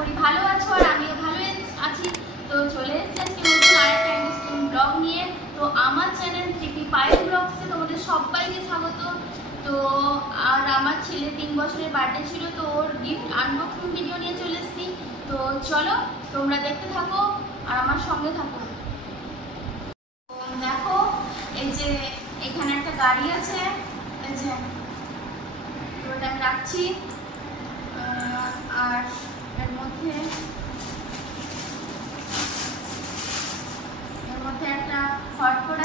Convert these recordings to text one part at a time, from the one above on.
করি ভালো আছো আর আমিও ভালোই আছি। তো চলে এসেছি আজকে নতুন আরেকটা ইন্টারেস্টিং ব্লগ নিয়ে। তো আমার চ্যানেল ট্রিপি পায়েল ব্লগসে তোমাদের সবাইকে স্বাগত। তো আর আমার ছেলে 3 বছরের বার্থডে ছিল, তো ওর গিফট আনবক্সিং ভিডিও নিয়ে চলে এসেছি। তো চলো তোমরা দেখতে থাকো আর আমার সঙ্গে থাকো। দেখো এই যে এখানে একটা গাড়ি আছে, এই যে তো এটা আমি রাখছি। আর এর মধ্যে একটা হটপট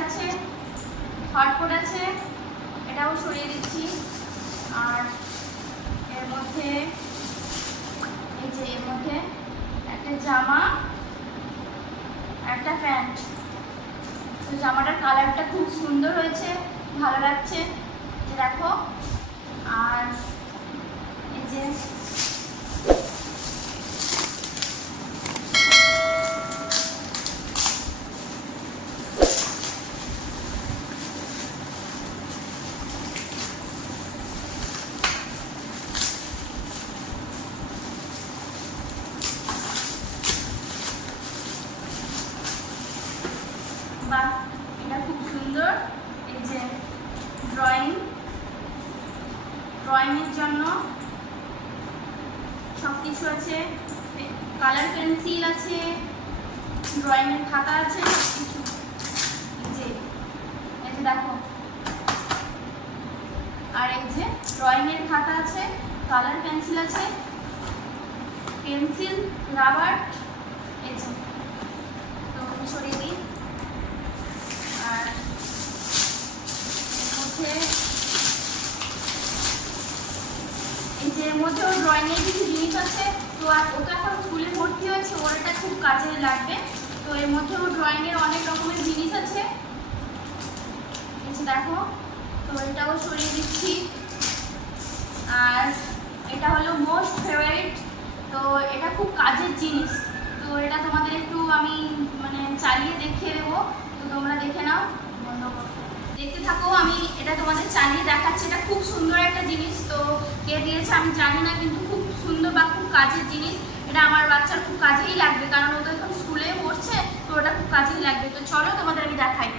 আছে, এটাও সরিয়ে দিচ্ছি। আর এর মধ্যে এই যে এর মধ্যে একটা জামা, একটা প্যান্ট। তো জামাটার কালারটা খুব সুন্দর হয়েছে, ভালো লাগছে দেখো। আর এই যে বাহ, এটা খুব সুন্দর। এই যে ড্রয়িংয়ের জন্য সব কিছু আছে, কালার পেন্সিল আছে, ড্রয়িংয়ের খাতা আছে, সব কিছু। এই যে দেখো, আর এই যে ড্রয়িংয়ের খাতা আছে, কালার পেন্সিল আছে, পেন্সিল, রাবার। এই যে তো আমি সরিয়ে দিই। আর এই যে এর মধ্যে ওর ড্রয়িংয়ের কিছু জিনিস আছে। তো আর ও তো এখন স্কুলে ভর্তি হয়েছে, ওর এটা খুব কাজে লাগবে। তো এর মধ্যে ওর ড্রয়িংয়ের অনেক রকমের জিনিস আছে, এই যে দেখো। তো এটাও সরিয়ে দিচ্ছি। আর এটা হলো মোস্ট ফেভারিট, তো এটা খুব কাজের জিনিস। তো এটা তোমাদের একটু আমি চালিয়ে দেখিয়ে দেবো, তো তোমরা দেখে নাও, বন্ধ করো, দেখতে থাকো। আমি এটা তোমাদের চালিয়ে দেখাচ্ছি। এটা খুব সুন্দর একটা জিনিস, তো কে দিয়েছে আমি জানি না, কিন্তু খুব সুন্দর বা খুব কাজের জিনিস। এটা আমার বাচ্চার খুব কাজেই লাগবে, কারণ ও তো এখন স্কুলে পড়ছে, তো ওটা খুব কাজেই লাগবে। তো চলো তোমাদের আমি দেখাই।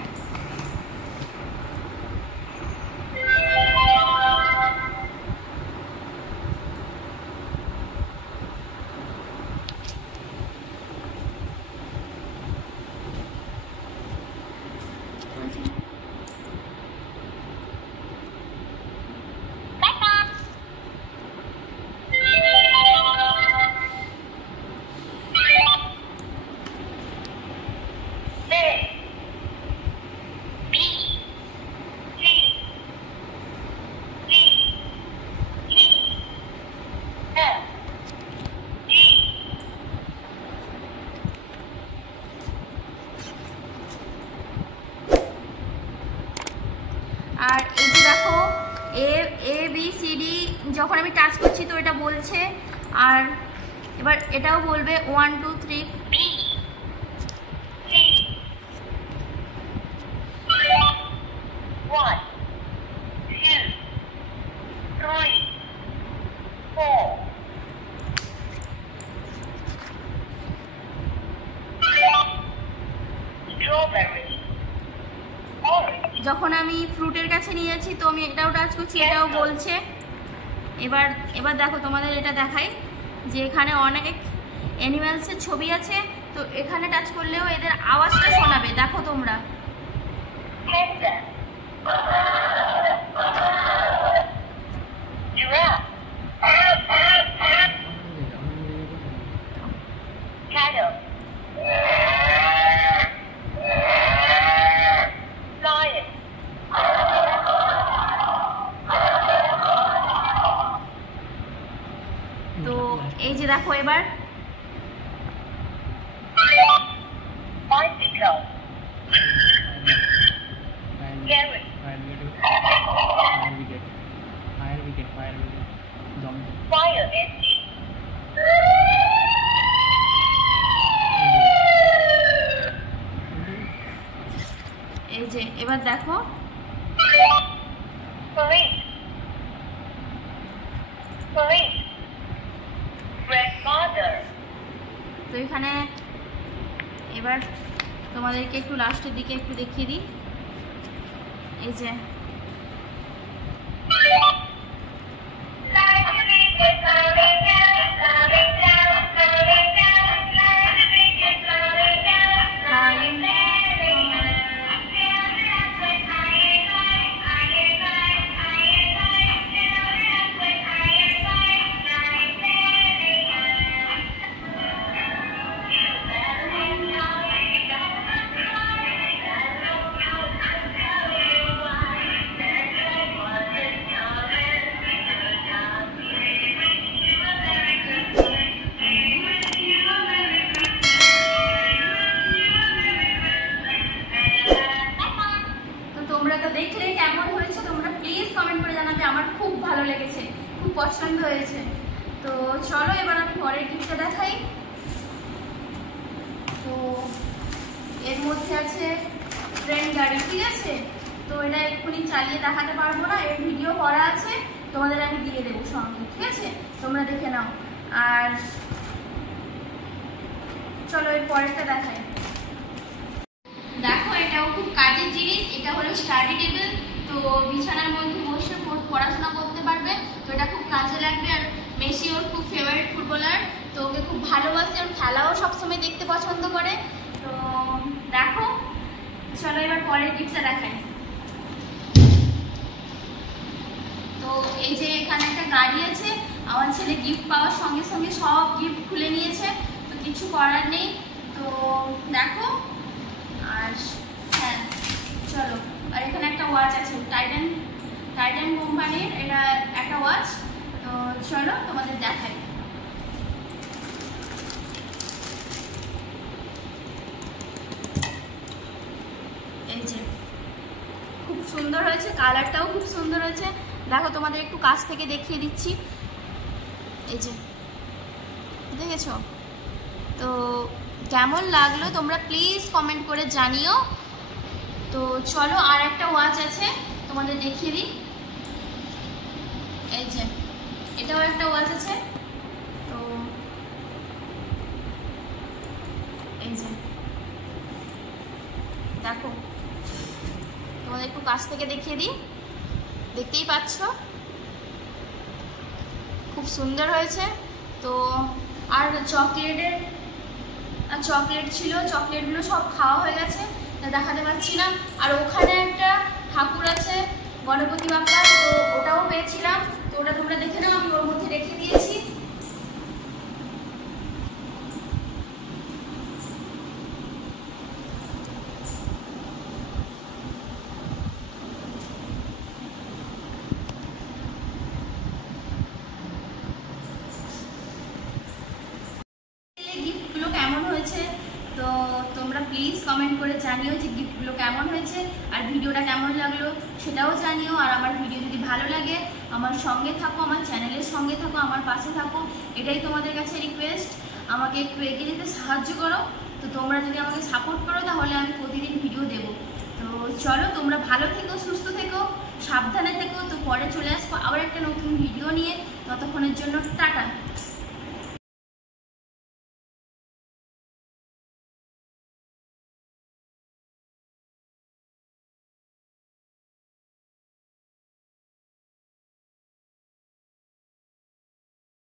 আর এই যে দেখো ABCD যখন আমি টাচ করছি তো এটা বলছে, আর এবার এটাও বলবে 1 2 3 যখন আমি ফ্রুটের কাছে নিয়ে যাচ্ছি তো আমি এটাও টাচ করছি, এটাও বলছে। এবার দেখো তোমাদের এটা দেখাই যে এখানে অনেক অ্যানিমালসের ছবি আছে, তো এখানে টাচ করলেও এদের আওয়াজটা শোনাবে। দেখো তোমরা, তো এই যে দেখো এবার এই যে এবার দেখো Grandmother. তো এখানে এবার তোমাদেরকে একটু লাস্টের দিকে একটু দেখিয়ে দিই। এই যে দেখলে কেমন হয়েছে তোমরা প্লিজ কমেন্ট করে জানাবে। আমার খুব ভালো লেগেছে, খুব পছন্দ হয়েছে। তো চলো এবার আমি পরের গিফটটা দেখাই। তো এর মধ্যে আছে ট্রেন গাড়ি, ঠিক আছে? তো এটা এক্ষুনি চালিয়ে দেখাতে পারবো না, এর ভিডিও করা আছে, তোমাদের আমি দিয়ে দেবো সঙ্গে, ঠিক আছে? তোমরা দেখে নাও। আর চলো এর পরেরটা দেখাই। দেখো এটাও খুব কাজের জিনিস, এটা হলো স্টাডি টেবিল। তো বিছানার মধ্যে বসে পড়াশোনা করতে পারবে। তো এটা খুব কাজে লাগবে। আর মেসি ওর খুব ফেভারিট ফুটবলার, তো ওকে খুব ভালোবাসে, ওর খেলাও সবসময় দেখতে পছন্দ করে। তো দেখো চলো এবার পরের গিফটটা দেখাই। তো এই যে এখানে একটা গাড়ি আছে, আমার ছেলে গিফট পাওয়ার সঙ্গে সঙ্গে সব গিফট খুলে নিয়েছে, তো কিছু করার নেই। তো দেখো, আর হ্যাঁ চলো, আর এখানে একটা ওয়াচ আছে টাইটান কোম্পানির, এটা একটা ওয়াচ। তো চলো তোমাদের দেখাই। এই যে খুব সুন্দর হয়েছে, কালারটাও খুব সুন্দর হয়েছে। দেখো তোমাদের একটু কাছ থেকে দেখিয়ে দিচ্ছি। এই যে দেখেছো? তো কেমন লাগলো তোমরা প্লিজ কমেন্ট করে জানিও। তো চলো আর একটা ওয়াচ আছে, তোমাদের দেখিয়ে দিই। এই যে এটাও একটা ওয়াচ আছে। তো এই যে দেখো, তোমাদের একটু কাছ থেকে দেখিয়ে দিই, দেখতেই পাচ্ছ খুব সুন্দর হয়েছে। তো আর চকলেট ছিল, চকলেটগুলো সব খাওয়া হয়ে গেছে, তা দেখাতে পারছি না। আর ওখানে একটা ঠাকুর আছে গণপতি বাপ্পা, তো ওটাও পেয়েছিলাম, তো ওটা তোমরা দেখে নাও, আমি ওর মধ্যে রেখে দিয়েছি। গিফটগুলো কেমন হয়েছে তো তোমরা প্লিজ কমেন্ট করে জানিও যে গিফটগুলো কেমন হয়েছে, আর ভিডিওটা কেমন লাগলো সেটাও জানিও। আর আমার ভিডিও যদি ভালো লাগে আমার সঙ্গে থাকো, আমার চ্যানেলের সঙ্গে থাকো, আমার পাশে থাকো, এটাই তোমাদের কাছে রিকোয়েস্ট। আমাকে একটু এগিয়ে যেতে সাহায্য করো। তো তোমরা যদি আমাকে সাপোর্ট করো তাহলে আমি প্রতিদিন ভিডিও দেবো। তো চলো তোমরা ভালো থেকো, সুস্থ থেকো, সাবধানে থেকো। তো পরে চলে আসবো আবার একটা নতুন ভিডিও নিয়ে, ততক্ষণের জন্য টাটা।